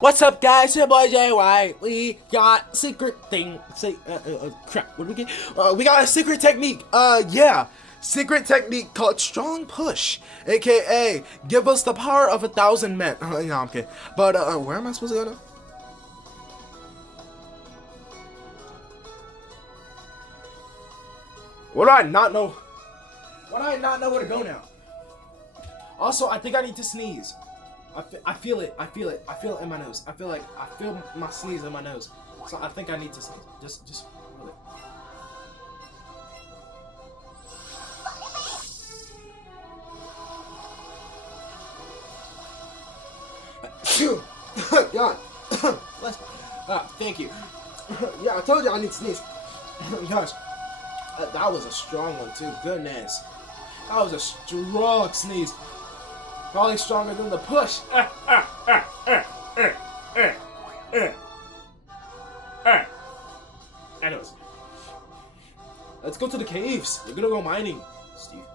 What's up, guys? It's your boy JY. We got secret thing. Crap. What did we get? We got a secret technique. Yeah. Secret technique called strong push, aka give us the power of 1,000 men. No, I'm kidding. But where am I supposed to go now? What do I not know? Why do I not know where to go now? Also, I think I need to sneeze. I feel it. I feel it. I feel it in my nose. I feel my sneeze in my nose. So I think I need to sneeze. Just feel it. God. Thank you. Yeah, I told you I need to sneeze. Gosh, that was a strong one too. Goodness, that was a strong sneeze. Probably stronger than the push. Anyways, let's go to the caves. We're gonna go mining, Steve.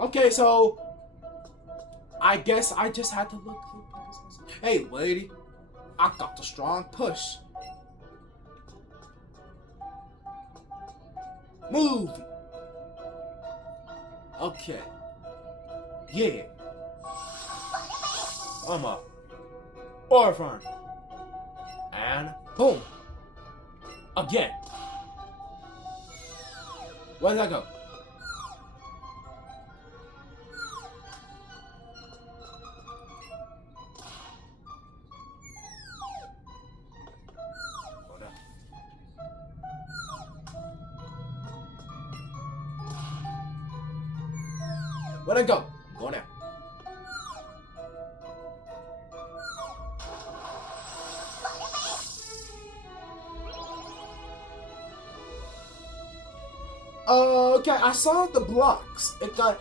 Okay, so I guess I just had to look. Hey, lady, I got the strong push. Move! Okay. Yeah. I'm up. Ore farm. And boom. Again. Where did that go? Where'd I go? Go now. Okay, I saw the blocks. It got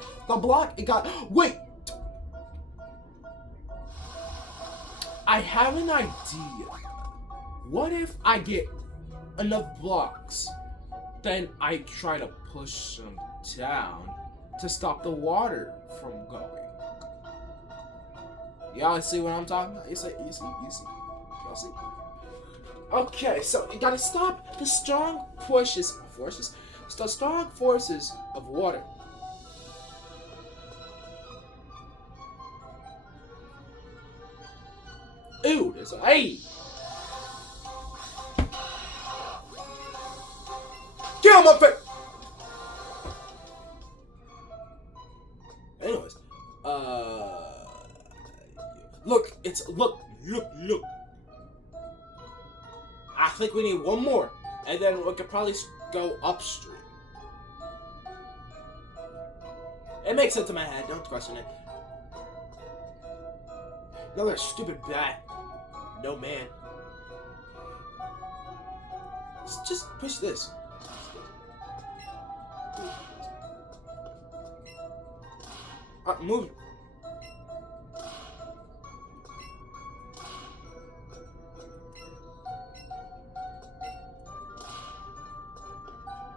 wait! I have an idea. What if I get enough blocks, then I try to push them down to stop the water from going? Y'all see what I'm talking about? You see. Y'all see? Okay, so you gotta stop the strong forces of water. Ew, there's a hey! Get on my face! Anyways, look. I think we need one more, and then we could probably go upstream. It makes sense in my head. Don't question it. Another stupid bat. No man. Just push this. Move.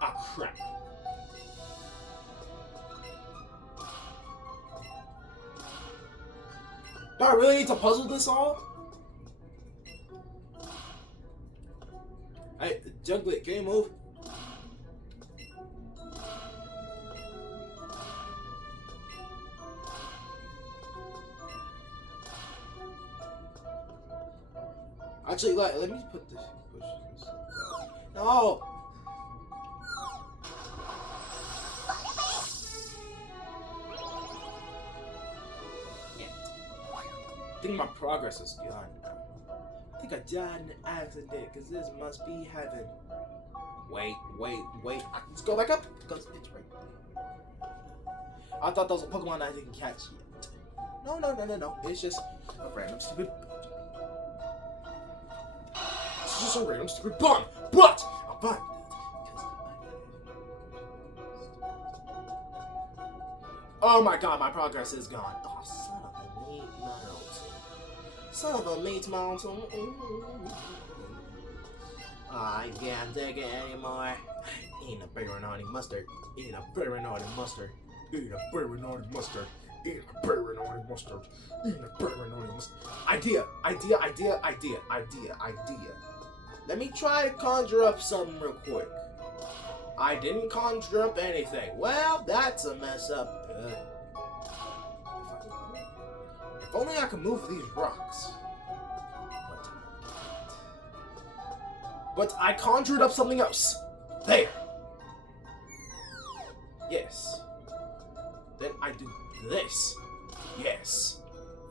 Ah, crap. Do I really need to puzzle this all? Hey, Juglet, can you move? Actually, let me put this. Push this. No. I think my progress is gone now. I think I died in an accident because this must be heaven. Wait. Let's go back up because it's right there. I thought that was a Pokemon I didn't catch yet. No. It's just a random stupid. It's just a random stupid bomb. But I'm fine. Oh my god, my progress is gone. Oh, son of a meat mountain. I can't take it anymore. Eating a pepperoni mustard. Eat a pepperoni mustard. Eat a pepperoni mustard. Eat a pepperoni mustard. Idea. Let me try to conjure up something real quick. I didn't conjure up anything. Well, that's a mess up. If only I could move these rocks. But I conjured up something else. There. Yes. Then I do this. Yes.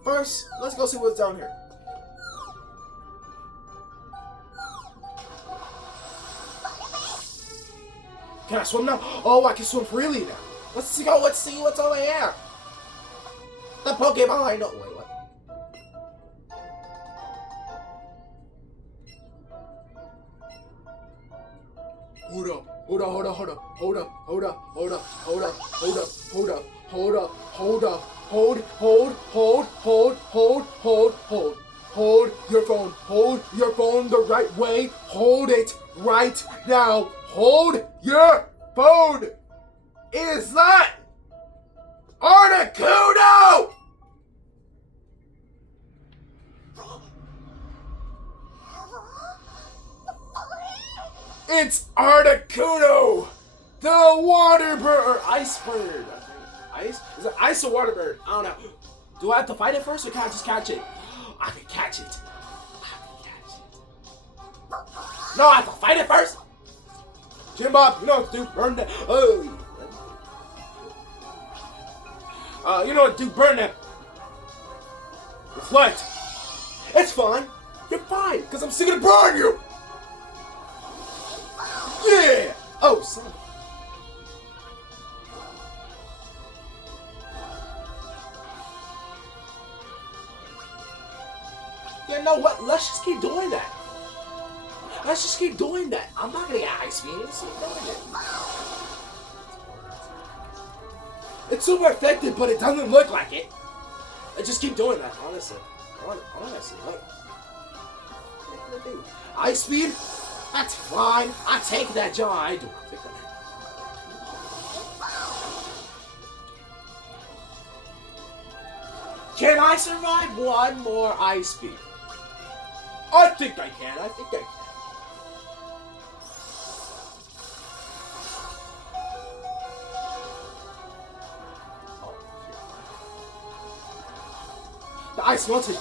First, let's go see what's down here. Can I swim now? Oh, I can swim freely now. Let's see what's over here. The Pokemon I know. Wait, what? Hold up. Hold your phone. Hold your phone the right way. Hold it right now. Hold your phone. Is that Articuno? It's Articuno, the water bird, or ice bird. I think. Ice? Is it ice or water bird? I don't know. Do I have to fight it first, or can I just catch it? I can catch it. No, I have to fight it first. Jim Bob, you know what to do. Burn that. Oh. You know what to do. Burn that. Reflect. It's fine. You're fine, because I'm still gonna burn you. Yeah! Oh, son. You know what? Let's just keep doing that. I'm not gonna get ice beam. Let's keep doing it. It's super effective, but it doesn't look like it. Let's just keep doing that, honestly. Honestly, like, what am I gonna do? Ice speed? That's fine. I take that, John. I do. Take that. Can I survive one more ice beam? I think I can. Oh, shit. The ice melted.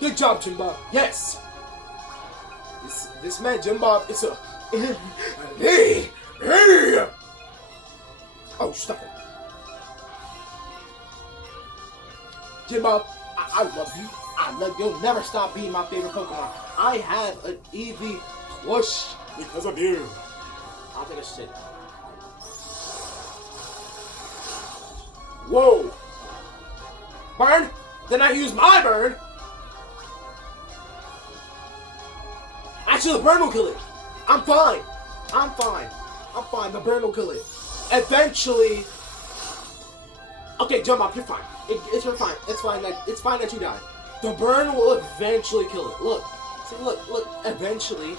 Good job, Jim Bob. Yes. This man, Jim Bob, it's a. Hey. Oh, stop it. Jim Bob, I love you. You'll never stop being my favorite Pokemon. I have an Eevee plush because of you. I'll take a shit. Whoa. Burn? Then I use my burn. Actually, the burn will kill it. I'm fine. The burn will kill it. Eventually. Okay, jump up. You're fine. You're fine. It's fine that you died. The burn will eventually kill it. Look. See, look. Eventually.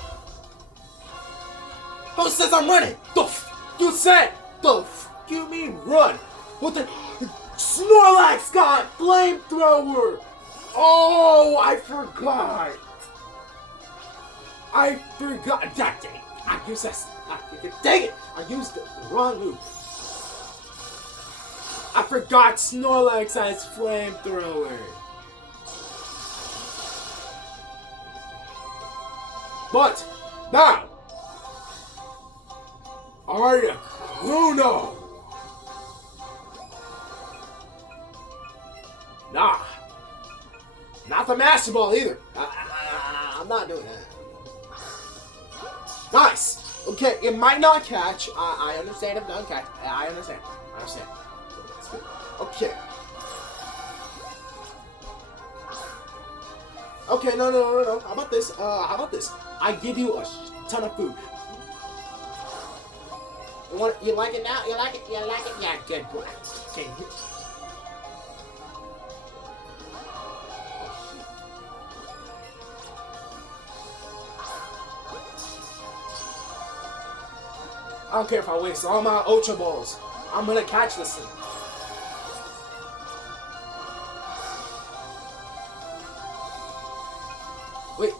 Who says I'm running? You said. You mean run? What the? Snorlax got flamethrower. Oh, I forgot. Dang it. I used that. Dang it. I used the wrong move. I forgot Snorlax has flamethrower. But now, Articuno. Nah. Not the Master Ball either. I'm not doing that. Nice. Okay, it might not catch. I understand if it doesn't catch. I understand. Okay. Okay, no. How about this? I give you a ton of food. You like it now? You like it? Yeah, good boy. Okay. I don't care if I waste all my Ultra Balls. I'm gonna catch this thing. Wait,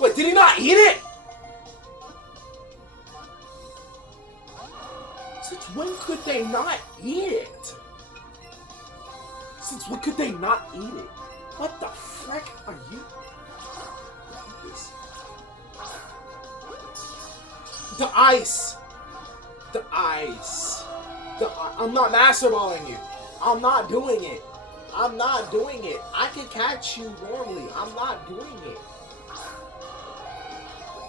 Wait, did he not eat it? Since when could they not eat it? Since when could they not eat it? What the frick are you? The ice! The ice! I'm not master balling you. I'm not doing it. I'm not doing it. I can catch you normally. I'm not doing it.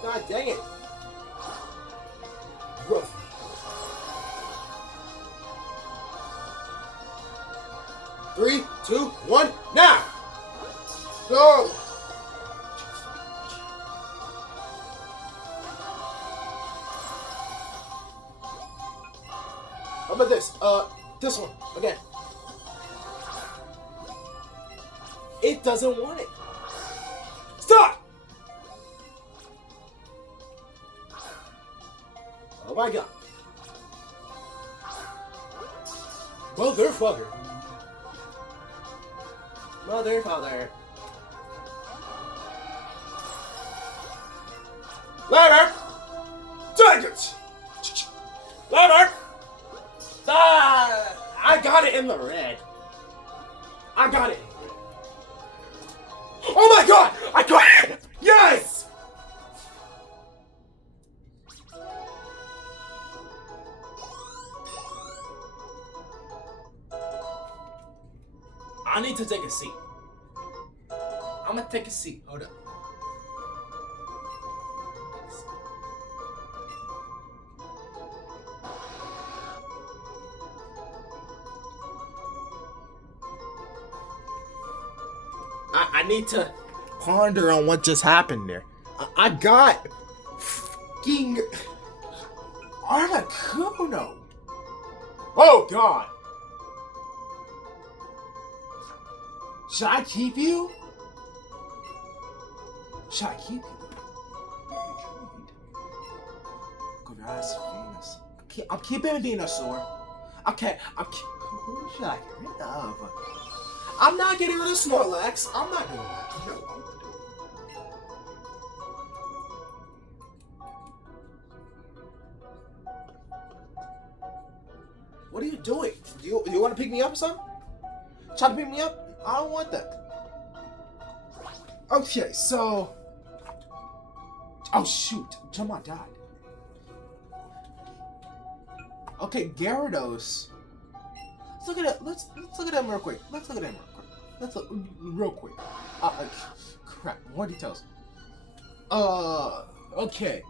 God dang it. Rough. Three, two, one, now! Go! How about this? This one, again. It doesn't want it. Stop! Oh my god. Motherfucker. Motherfucker. Ladder! Take it! Ladder! Ah, I got it in the red. I got it. Oh my god! I got it! Yes! I need to take a seat. I'm gonna take a seat. Hold up. I need to ponder on what just happened there. I got fucking Articuno. Oh god. Should I keep you? Should I keep you? Grass Venus. I'm keeping Venusaur. Okay, who should I get rid of? I'm not getting rid of Snorlax. I'm not doing that. No, I'm not doing it. What are you doing? Do you want to pick me up or something? Try to pick me up? I don't want that. Okay, so... Oh, shoot. Jamon died. Okay, Gyarados. Let's look at it. Let's look at him real quick. Let's look real quick. Crap. More details. Okay.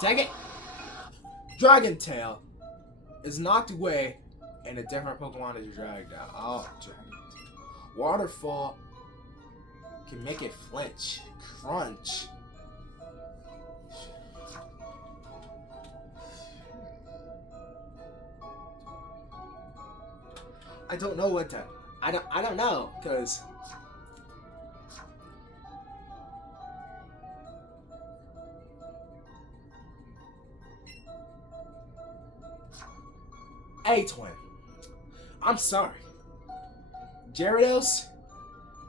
Dang it. Dragon Tail is knocked away, and a different Pokemon is dragged out. Oh, Dragon Tail. Waterfall can make it flinch. Crunch. I don't know what to. I don't know, cause hey twin, I'm sorry, Gyarados,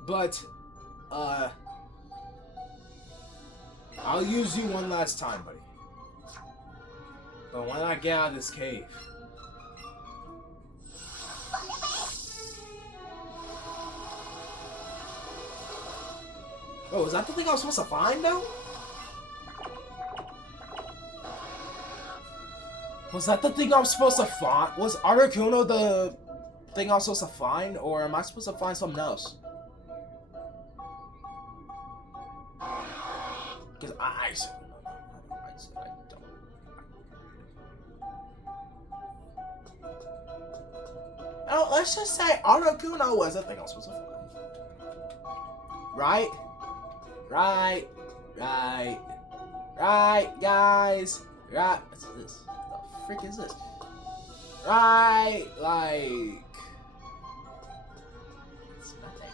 but I'll use you one last time, buddy. But when I get out of this cave. Oh, is that the thing I was supposed to find, though? Was that the thing I was supposed to find? Was Articuno the thing I was supposed to find? Or am I supposed to find something else? Because I don't. Oh, let's just say Articuno was the thing I was supposed to find. Right? Right, guys. Right, what's this? What the frick is this? Right, like... It's nothing.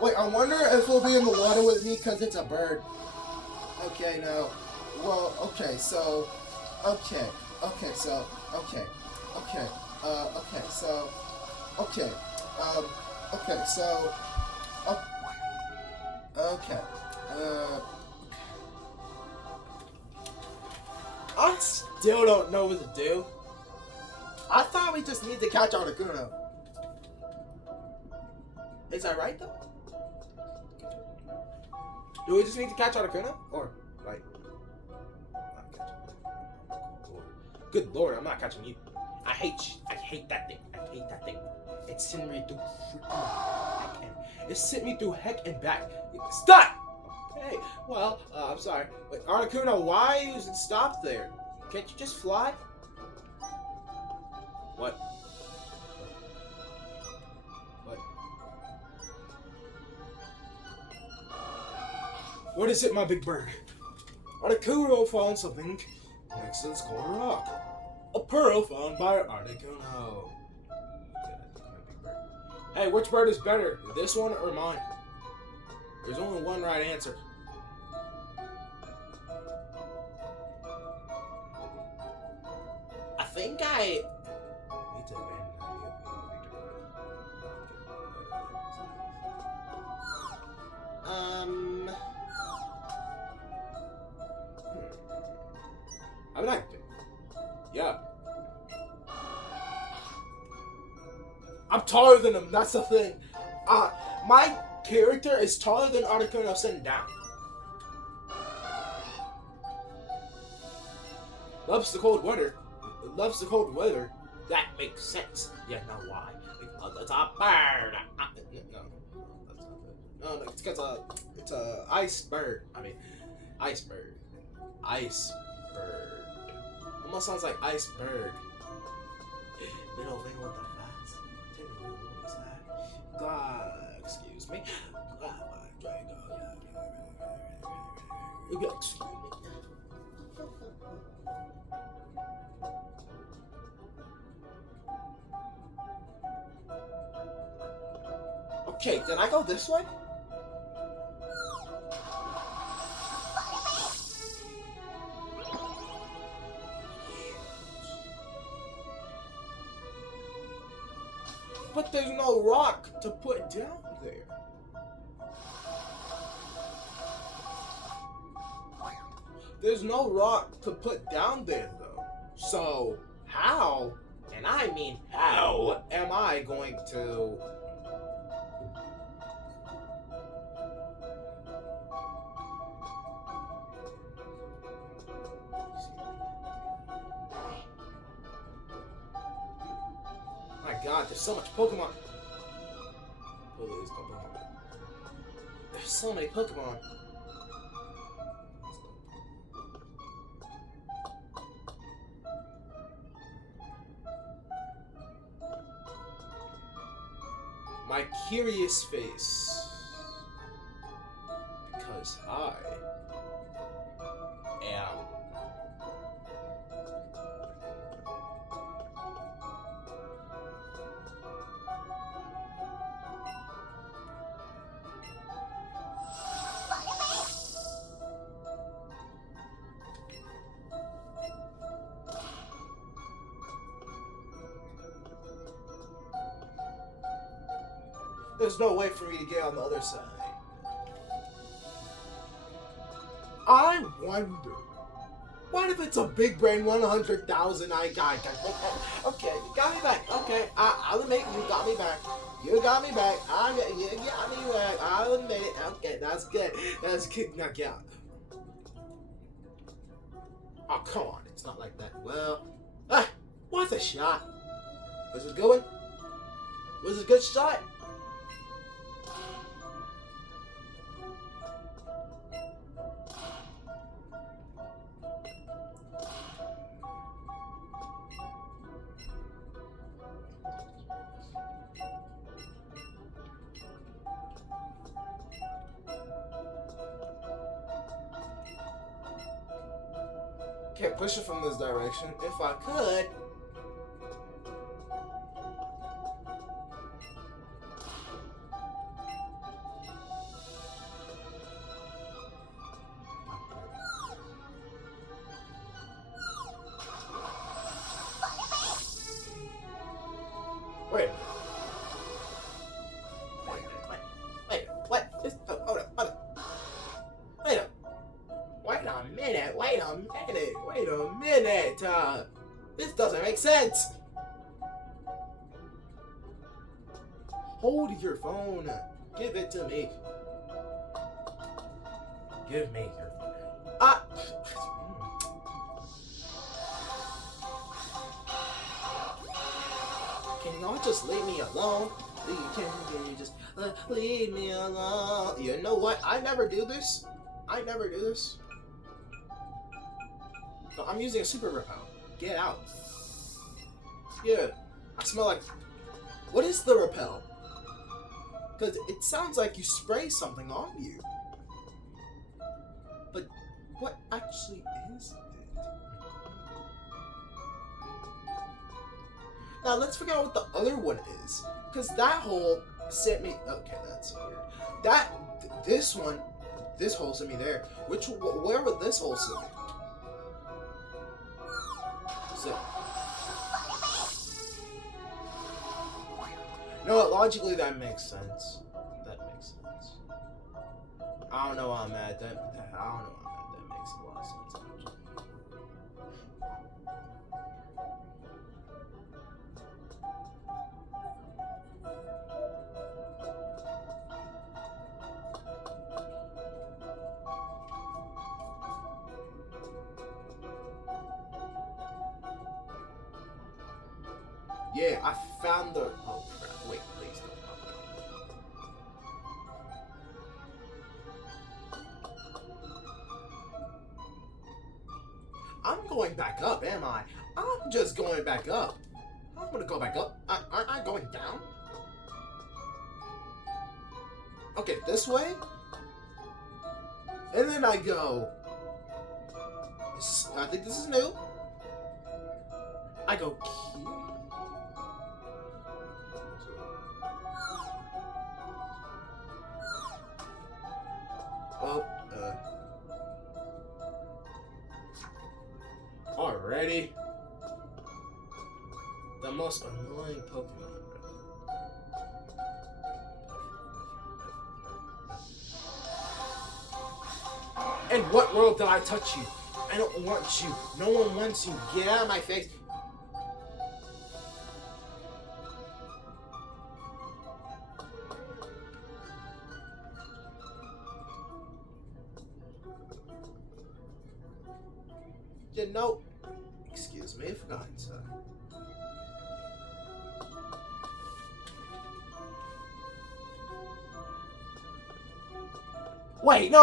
Wait, I wonder if it'll be in the water with me because it's a bird. Okay, no. Well, okay, so. Okay. Okay, so. Okay. Okay. Okay, so. Okay. Okay, so. Okay. I still don't know what to do. I thought we just need to catch Articuno. Is that right, though? Do we just need to catch Articuno? Or, like... not catch him. Good lord, I'm not catching you. I hate that thing. I hate that thing. It sent me through freaking heck and... It sent me through heck and back. Stop! Hey, well, I'm sorry. Wait, Articuno, why is it stopped there? Can't you just fly? What? What? What is it, my big bird? Articuno found something next to this called a rock. A pearl found by Articuno. Hey, which bird is better? This one or mine? There's only one right answer. I think I need to I mean, yeah. I'm taller than him. That's the thing. My character is taller than Articuno sitting down. Loves the cold weather. Loves the cold weather. That makes sense. Yeah, now why? Because it's a bird. No, that's not good. No, it's because it's a ice bird. I mean, iceberg. Iceberg. Almost sounds like iceberg. Middle thing with the fast. God, excuse me. Excuse me. Okay, did I go this way? But there's no rock to put down there. There's no rock to put down there, though. So, how, and I mean how, am I going to... My God, there's so much Pokemon. There's so many Pokemon. My curious face. Because I am There's no way for me to get on the other side. I wonder, what if it's a big brain 100,000 I got? Okay, you got me back. Okay, I'll admit you got me back. You got me back. You got me back. I'll admit it. Okay, that's good. That's good. Now get out. Oh, come on. It's not like that. Well, what's a shot? Was it a good one? Was it a good shot? Can't push it from this direction. If I could. makes sense. Hold your phone. Give it to me. Give me your phone. Ah. Can you not just leave me alone? Can you just leave me alone? You know what? I never do this. No, I'm using a super repel. Get out. Yeah. I smell like... What is the repel? Because it sounds like you spray something on you. But what actually is it? Now let's figure out what the other one is. Because that hole sent me... Okay, that's weird. This hole sent me there. Where would this hole send me? So... You know what? Logically, that makes sense. I don't know why I'm mad. That makes a lot of sense. Actually. Yeah, I found the... Oh, crap. Wait, please don't. I'm going back up, am I? I'm just going back up. I'm gonna go back up. Aren't I going down? Okay, this way? And then I go... I think this is new. I go here. Oh, already. The most annoying Pokemon. In what world did I touch you? I don't want you. No one wants you. Get out of my face. You know, excuse me, I forgot to. Wait, no!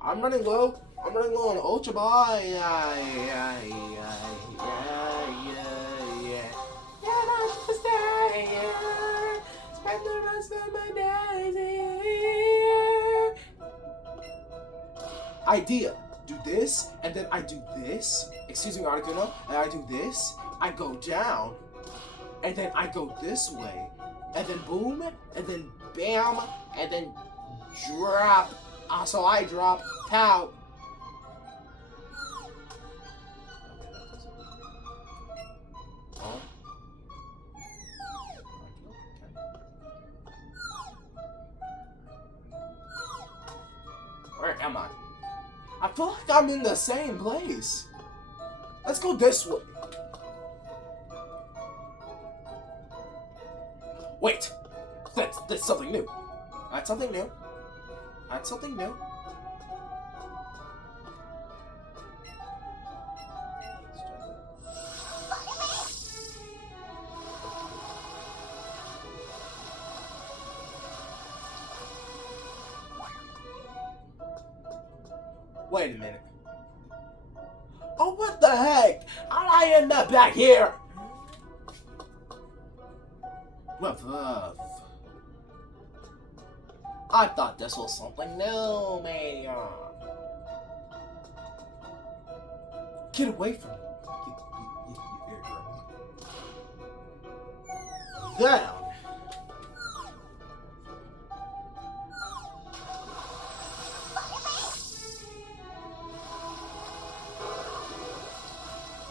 I'm running low. I'm running low on Ultra Ball. Yeah. Spend the rest of my days here. Idea. Do this, and then I do this. Excuse me, Articuno. And I do this. I go down, and then I go this way, and then boom, and then bam, and then drop. So I drop. Pow. Oh. Where am I? I feel like I'm in the same place. Let's go this way. Wait! That's something new. That's something new. That's something new. Wait a minute. Oh, what the heck? How did I end up back here? Woof woof. I thought this was something new, man. Get away from me. Down.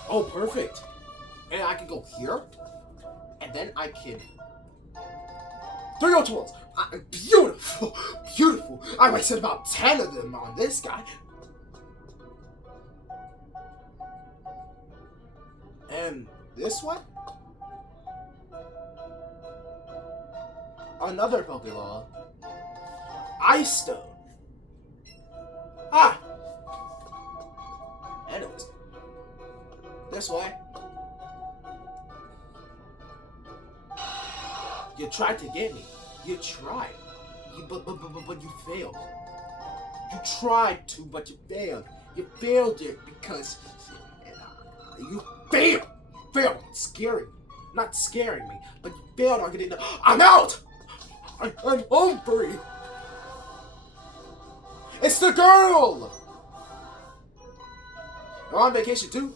Oh, perfect. And I can go here. And then I can 302s. Beautiful, beautiful. I wasted about 10 of them on this guy. And this one? Another Pokeball. Ice Stone. Ah! Anyways. This way. You tried to get me. You tried. But you failed. You tried to, but you failed. You failed it because you failed. You failed on scaring me. Not scaring me, but you failed on getting the... I'm out! I'm home free! It's the girl! You're on vacation too?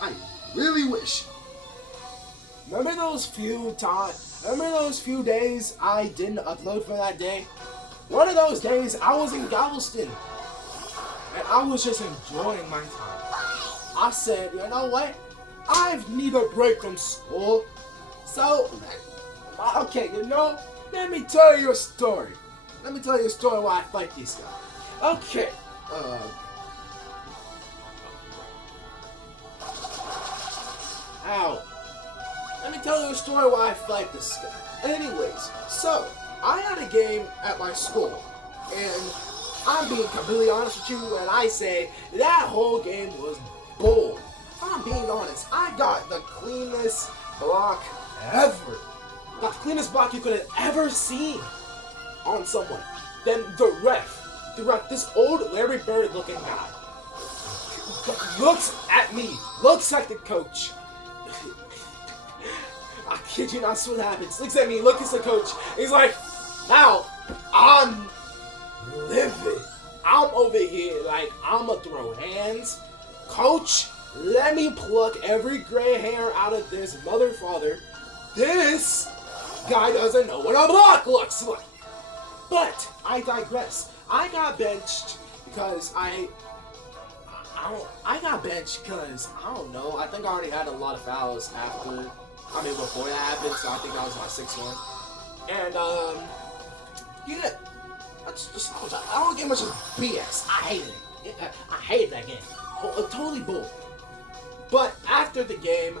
I really wish. Remember those few days I didn't upload for that day? One of those days I was in Galveston. And I was just enjoying my time. I said, you know what? I need a break from school. So, okay, you know, let me tell you a story. Let me tell you a story why I fight this guy. Okay, ow. Let me tell you a story why I fight this guy. Anyways, so, I had a game at my school, and I'm being completely honest with you when I say that whole game was bull. I'm being honest. I got the cleanest block ever. Got the cleanest block you could have ever seen on someone. Then the ref, this old Larry Bird looking guy, looks at me, looks at the coach. I kid you not, that's what happens. Looks at me, looks at the coach. He's like, now, I'm livid. I'm over here like I'ma throw hands. Coach, let me pluck every gray hair out of this mother father. This guy doesn't know what a block looks like. But I digress. I got benched because I don't know. I think I already had a lot of fouls before that happened, so I think that was my 6th one. And yeah, I don't get much of BS. I hate it. I hate that game. Totally bull. But after the game,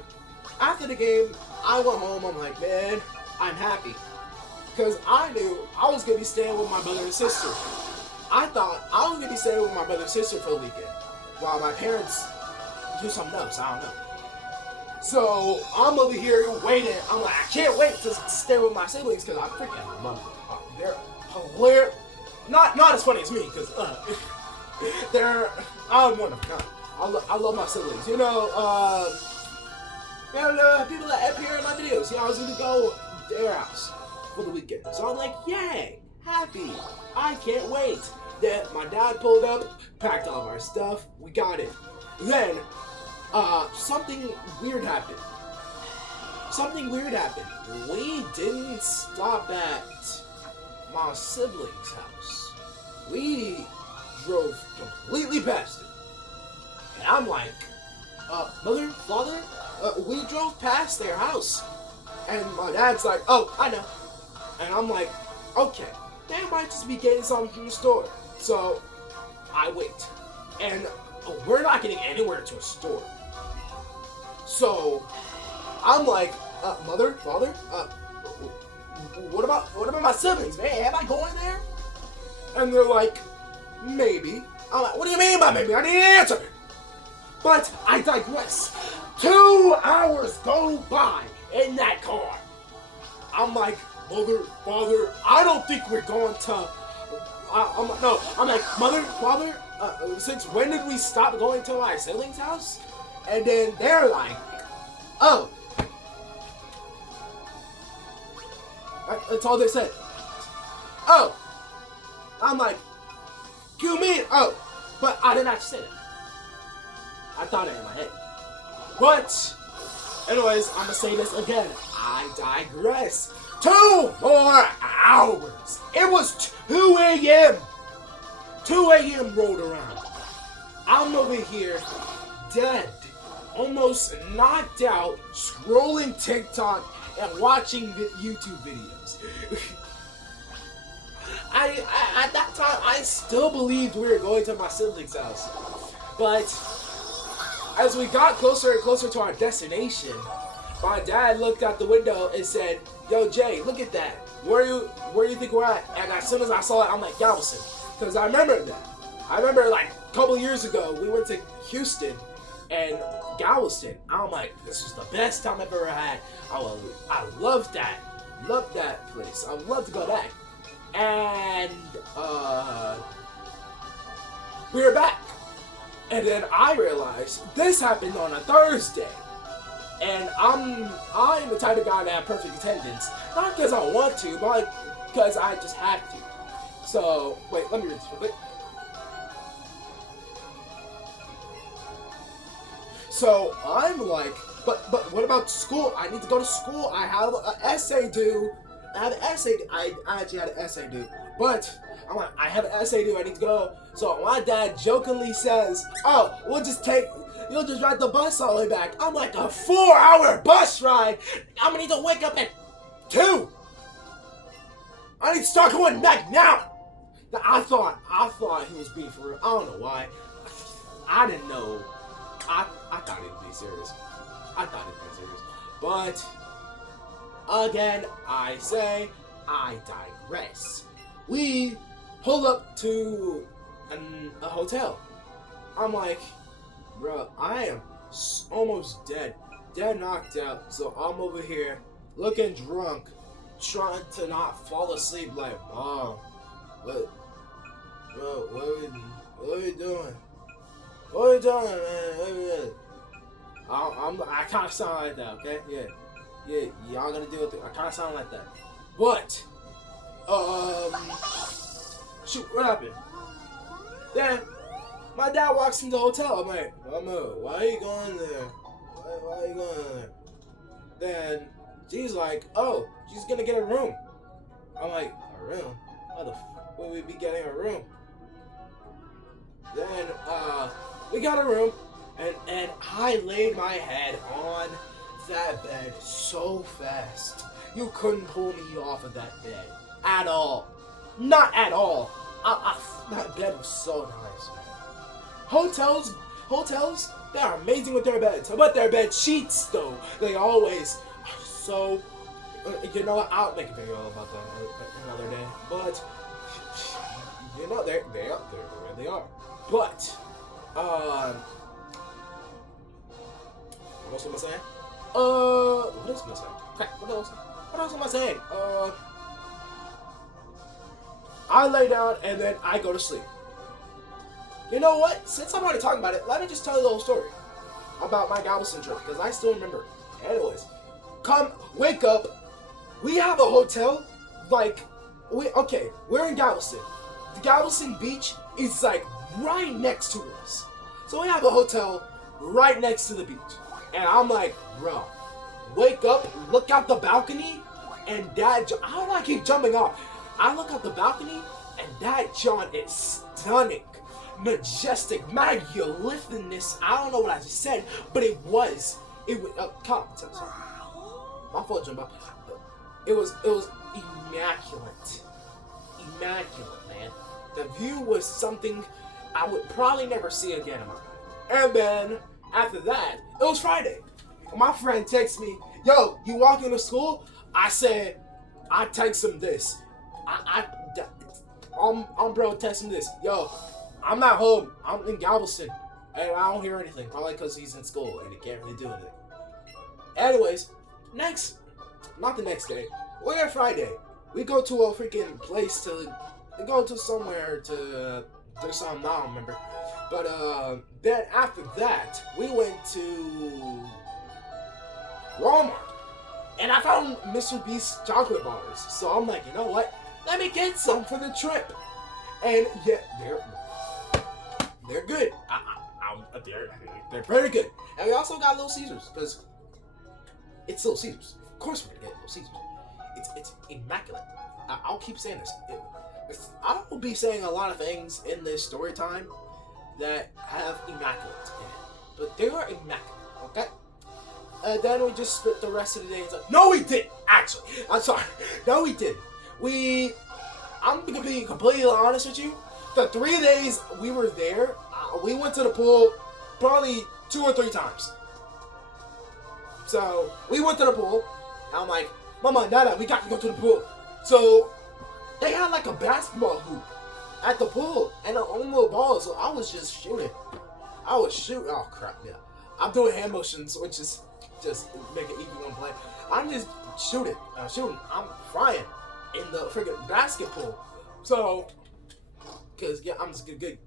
I went home. I'm like, man, I'm happy. Because I knew I was going to be staying with my brother and sister. I thought I was going to be staying with my brother and sister for the weekend. While my parents do something else. I don't know. So, I'm over here waiting. I'm like, I can't wait to stay with my siblings because I freaking love them. They're hilarious. Not as funny as me because I'm one of a kind. I love my siblings. You know, people that appear in my videos. I was going to go to their house for the weekend. So I'm like, yay, happy. I can't wait. Then my dad pulled up, packed all of our stuff. We got it. Then, something weird happened. We didn't stop at my siblings' house. We drove completely past it. And I'm like, mother, father, we drove past their house. And my dad's like, oh, I know. And I'm like, okay, they might just be getting something from the store. So, I wait. And we're not getting anywhere to a store. So, I'm like, mother, father, what about my siblings, man? Am I going there? And they're like, maybe. I'm like, what do you mean by maybe? I need an answer. But I digress. 2 hours go by in that car. I'm like, mother, father, I don't think we're going to... I'm like, mother, father, since when did we stop going to my siblings' house? And then they're like, oh. That's all they said. Oh. I'm like, you mean, oh. But I didn't actually say that. I thought it in my head. But, anyways, I'm gonna say this again. I digress. 2 more hours. It was 2 a.m. 2 a.m. rolled around. I'm over here, dead, almost knocked out, scrolling TikTok, and watching YouTube videos. At that time, I still believed we were going to my siblings' house. But as we got closer and closer to our destination, my dad looked out the window and said, "Yo, Jay, look at that. Where you think we're at?" And as soon as I saw it, I'm like, Galveston. Because I remember that. I remember like a couple years ago, we went to Houston and Galveston. I'm like, this was the best time I've ever had. I loved that. Loved that place. I would love to go back. And we were back. And then I realized this happened on a Thursday. And I'm the type of guy to have perfect attendance. Not because I want to, but because I just have to. So, wait, let me read this real quick. So, I'm like, but what about school? I need to go to school. I have an essay due. I actually had an essay due. But, I'm like, I have an essay due. I need to go. So, my dad jokingly says, "Oh, you'll just ride the bus all the way back." I'm like, a 4-hour bus ride? I'm gonna need to wake up at 2. I need to start going back now. I thought he was being for real. I don't know why. I didn't know. I thought he'd be serious. But again, I say, I digress. We pull up to a hotel. I'm like, bro, I am almost dead knocked out. So I'm over here looking drunk, trying to not fall asleep. Like, Mom, what are we doing? What are you doing, man? I kind of sound like that, okay? Yeah, y'all gonna deal with it. I kind of sound like that. But, shoot, what happened? Then, my dad walks into the hotel. I'm like, "Mama, why are you going there? Why are you going there?" Then, she's like, "Oh, she's gonna get a room." I'm like, "A room? Why the f would we be getting a room?" Then, we got a room, and I laid my head on that bed so fast. You couldn't pull me off of that bed. At all. Not at all. That bed was so nice. Hotels, they're amazing with their beds. But their bed sheets, though, they always are so... you know what, I'll make a video about that another day. But, you know, they're where they are. But, what else am I saying? What else am I saying? Crap, what else am I saying? I lay down and then I go to sleep. You know what? Since I'm already talking about it, let me just tell you the whole story about my Galveston trip, because I still remember. Anyways, wake up. We have a hotel, like, we're in Galveston. The Galveston Beach is like right next to us. So we have a hotel right next to the beach. And I'm like, bro, wake up, look out the balcony, and I don't know, I keep jumping off. I look out the balcony, and that John is stunning, majestic, magnificentness. I don't know what I just said, but it was, come on, my fault, Jumbo. It was immaculate, man. The view was something I would probably never see again in my life. And then, after that, it was Friday. My friend texts me, "Yo, you walking to school?" I said, I text him this. Bro, text him this. "Yo, I'm not home. I'm in Galveston. And I don't hear anything. Probably because he's in school and he can't really do anything." Anyways, not the next day. We're on Friday. We go to a freaking place we go to somewhere to do something, I don't remember. But then after that, we went to Walmart. And I found Mr. Beast's chocolate bars. So I'm like, you know what? Let me get some for the trip. And yeah, they're good. They're very good. And we also got Little Caesars, because it's Little Caesars. Of course we're gonna get Little Caesars. It's immaculate. I'll keep saying this. I will be saying a lot of things in this story time that have immaculate in it, but they are immaculate. Okay. And then we just spent the rest of the day. It's like, no, we didn't. Actually, I'm sorry. No, we didn't. I'm gonna be completely honest with you. The 3 days we were there, we went to the pool probably 2 or 3 times. So we went to the pool. And I'm like, Mama, Nana, we got to go to the pool. So they had like a basketball hoop at the pool and an own little ball. So I was just shooting. Oh crap, yeah. I'm doing hand motions, which is just make it easy one play. I'm just shooting. I'm frying in the freaking basket pool. So, cause yeah, I'm just good.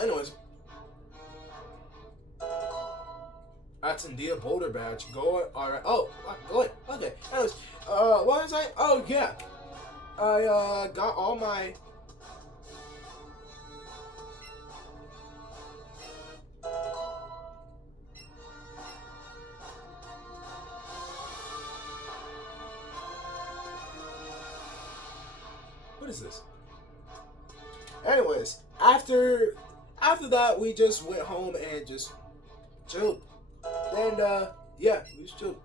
Anyways, that's India Boulder badge. Go alright. Oh, go ahead. Okay. Anyways, what was I? Oh yeah, I got all my. What is this? Anyways, after that, we just went home and just chilled. And yeah, we just chilled.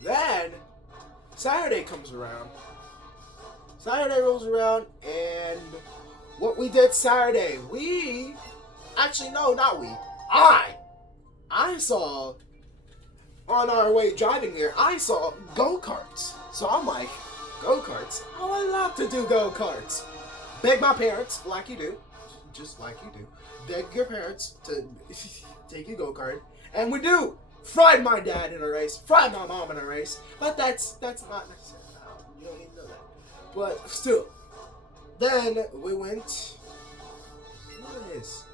Then Saturday comes around. Saturday rolls around, and what we did Saturday, I saw on our way driving there, I saw go-karts. So I'm like, go-karts? I would love to do go-karts. Beg my parents, like you do, just like you do. Beg your parents to take you go-kart, and we do. Fried my dad in a race, fried my mom in a race, but that's not necessary. You don't need to know that. But still, then we went. What is?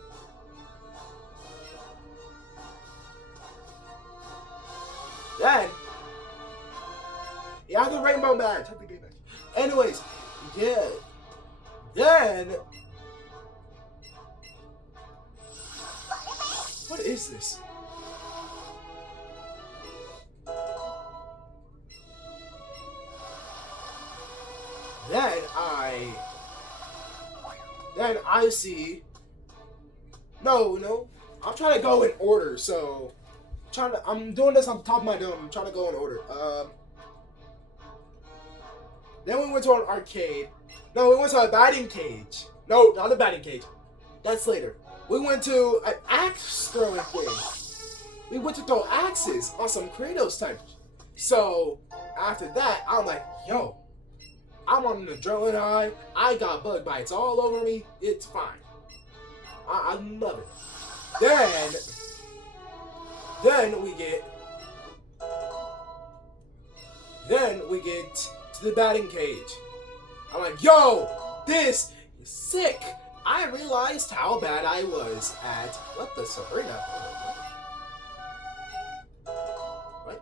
Then, yeah, the rainbow match. Have the game match. Anyways, yeah. Then, what is this? Then I see. No. I'm trying to go in order. So, I'm doing this on top of my dome. I'm trying to go in order. Then we went to an arcade. No, we went to a batting cage. No, not a batting cage. That's later. We went to an axe throwing thing. We went to throw axes on some Kratos type. So, after that, I'm like, yo, I'm on an adrenaline high. I got bug bites all over me. It's fine. I love it. Then we get to the batting cage. I'm like, yo, this is sick. I realized how bad I was at what the Sabrina. What?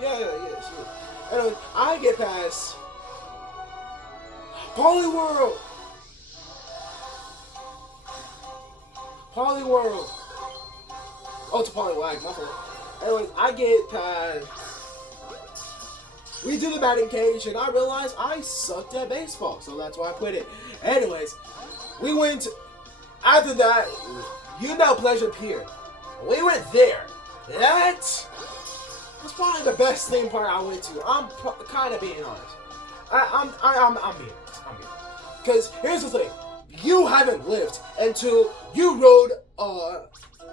Yeah, sure. Anyway, I get past Polyworld. Oh, it's Polywag, my fault. Anyway, I get past. We do the batting cage, and I realized I sucked at baseball, so that's why I quit it. Anyways, we went. After that, Pleasure Pier. We went there. That was probably the best theme park I went to. I'm kind of being honest. I'm being honest. Because here's the thing: you haven't lived until you rode.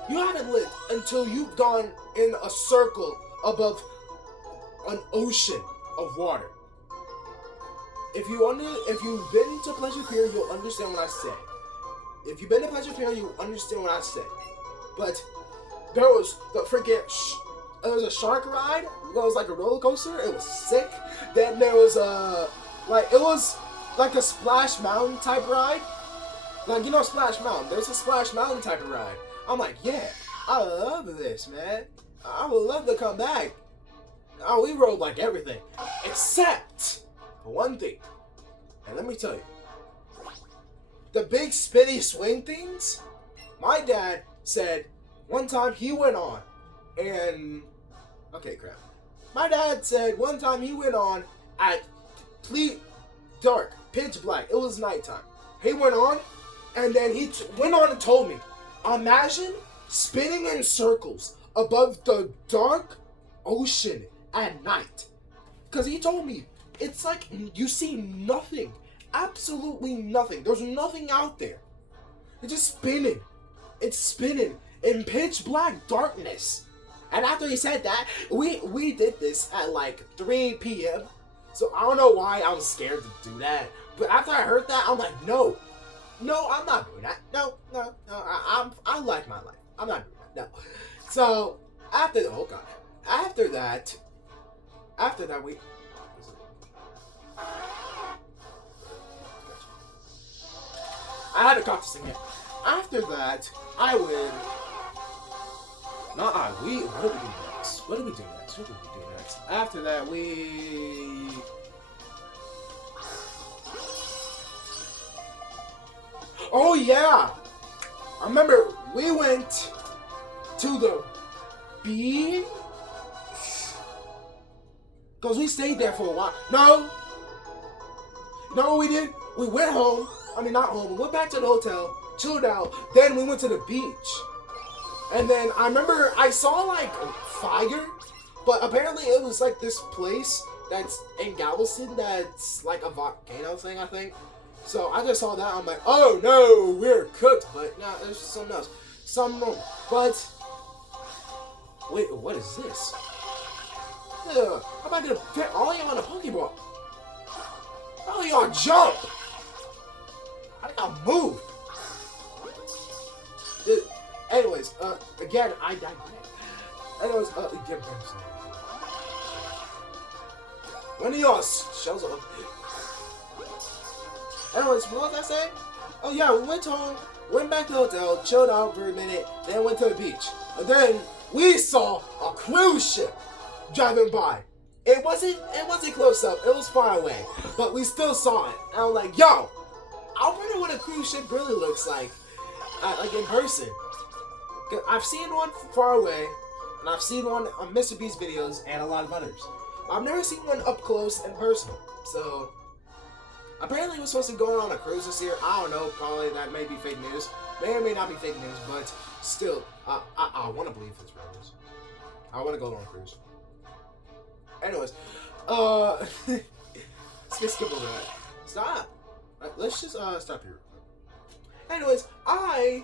You haven't lived until you've gone in a circle above an ocean of water. If you've been to Pleasure Pier, you'll understand what I say. If you've been to Pleasure Pier, you'll understand what I say. But there was the freaking there was a shark ride. It was like a roller coaster. It was sick. Then there was it was like a Splash Mountain type ride. Like, you know Splash Mountain. There's a Splash Mountain type of ride. I'm like, yeah, I love this, man. I would love to come back. Oh, we rode like everything. Except for one thing. And let me tell you. The big spinny swing things, my dad said one time he went on and... Okay, crap. My dad said one time he went on at dark. pitch black. It was nighttime. He went on, and then he went on and told me, imagine spinning in circles above the dark ocean at night. Because he told me, it's like you see nothing. Absolutely nothing. There's nothing out there. It's just spinning. It's spinning in pitch black darkness. And after he said that, we did this at like 3 p.m. So I don't know why I was scared to do that. But after I heard that, I'm like, no, I'm not doing that. No, I like my life. I'm not doing that. No. So after that we. I had to cough this again. After that, I would. What do we do next? After that, we. Oh yeah! I remember we went to the beach. Because we stayed there for a while. No, we didn't. We went home. I mean, not home. We went back to the hotel, chilled out. Then we went to the beach. And then I remember I saw like fire. But apparently it was like this place that's in Galveston that's like a volcano thing, I think. So I just saw that. I'm like, oh no, we're cooked. But no, there's something else. Something wrong. But, wait, what is this? How am I gonna fit all y'all on a Pokeball? All y'all jump! How do y'all move? Anyways, again, I digress. Anyways, again, when of y'all shows up. Anyways, what was I saying? Oh yeah, we went home, went back to the hotel, chilled out for a minute, then went to the beach. And then we saw a cruise ship driving by. It wasn't close up, it was far away, but we still saw it. And I'm like, yo, I wonder what a cruise ship really looks like in person. I've seen one from far away, and I've seen one on Mr. Beast videos and a lot of others. I've never seen one up close and personal. So apparently we're supposed to go on a cruise this year. I don't know, probably that may be fake news. May or may not be fake news, but still, I want to believe it's real news. I want to go on a cruise. Anyways, let's skip over that. Stop. Let's just stop here. Anyways, I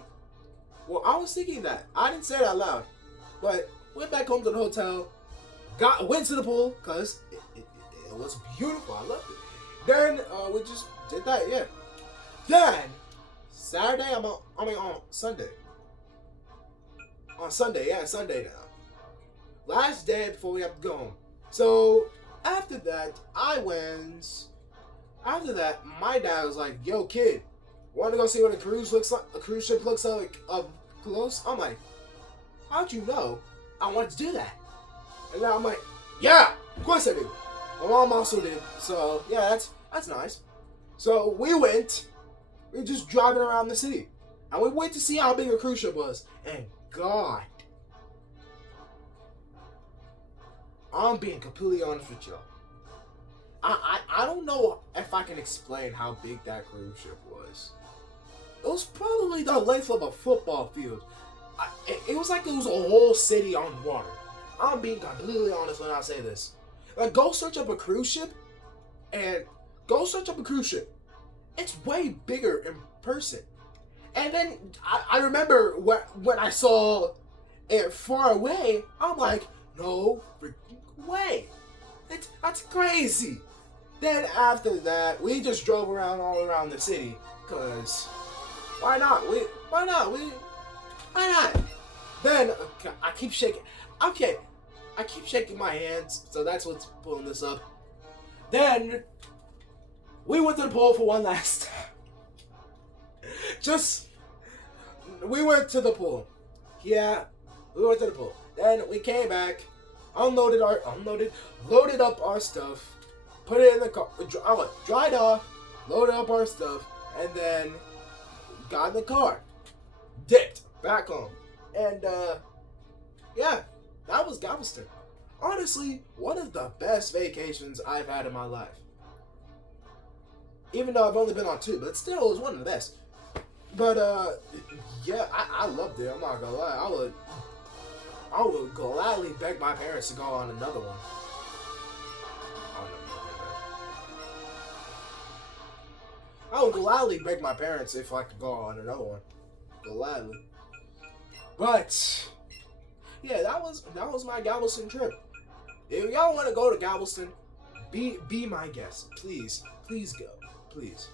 was thinking that. I didn't say it out loud, but went back home to the hotel, went to the pool because it was beautiful. I loved it. Then we just did that, yeah. Then Saturday, on Sunday. On Sunday, yeah, Sunday now. Last day before we have to go home. So after that, my dad was like, "Yo, kid, want to go see what a cruise ship looks like up close?" I'm like, "How'd you know I wanted to do that?" And now I'm like, "Yeah, of course I do." My mom also did. So yeah, that's nice. So we were just driving around the city, and we went to see how big a cruise ship was. And God, I'm being completely honest with y'all. I don't know if I can explain how big that cruise ship was. It was probably the length of a football field. It was like it was a whole city on water. I'm being completely honest when I say this. Like, go search up a cruise ship. It's way bigger in person. And then I remember when I saw it far away, I'm like, no freaking way. That's crazy. Then after that, we just drove around all around the city. Cause why not? Why not? Then I keep shaking. Okay, I keep shaking my hands, so that's what's pulling this up. Then we went to the pool for one last time. We went to the pool. Yeah, we went to the pool. Then we came back, loaded up our stuff, put it in the car, dried off, loaded up our stuff, and then got in the car, dipped back home, and yeah, that was Galveston. Honestly, one of the best vacations I've had in my life. Even though I've only been on 2, but still, it was one of the best. But, yeah, I loved it. I'm not gonna lie. I would gladly beg my parents to go on another one. I would gladly beg my parents if I could go on another one. Gladly. But, yeah, that was my Galveston trip. If y'all want to go to Galveston, be my guest. Please go. Please.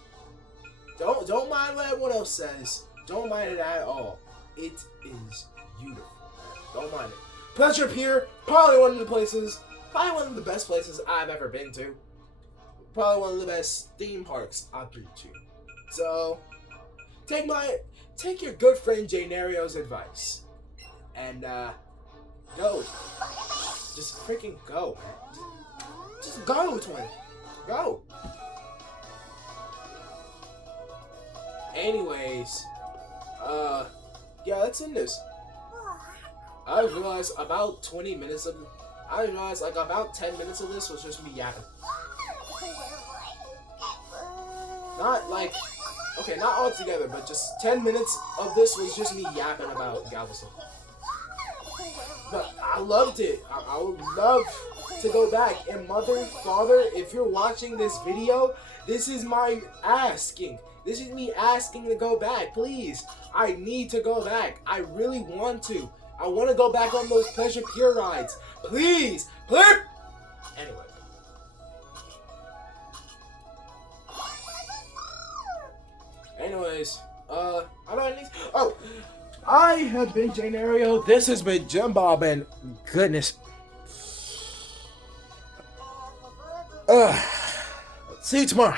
Don't mind what everyone else says. Don't mind it at all. It is beautiful, man. Don't mind it. Pleasure Pier, probably one of the best places I've ever been to. Probably one of the best theme parks I've been to. So, take your good friend Janario's advice. And, go. Just freaking go, man. Just go, twin. Go. Anyways, yeah, let's end this. I realized about 20 minutes of, like about 10 minutes of this was just me yapping. Not like, okay, not all together, but just 10 minutes of this was just me yapping about Galveston. But I loved it. I would love to go back. And mother, father, if you're watching this video, this is my asking. This is me asking to go back. Please, I need to go back. I really want to. I want to go back on those Pleasure Pier rides. Please, please. Anyway. Anyways, I have been Janario. This has been Jim Bob, and goodness. See you tomorrow.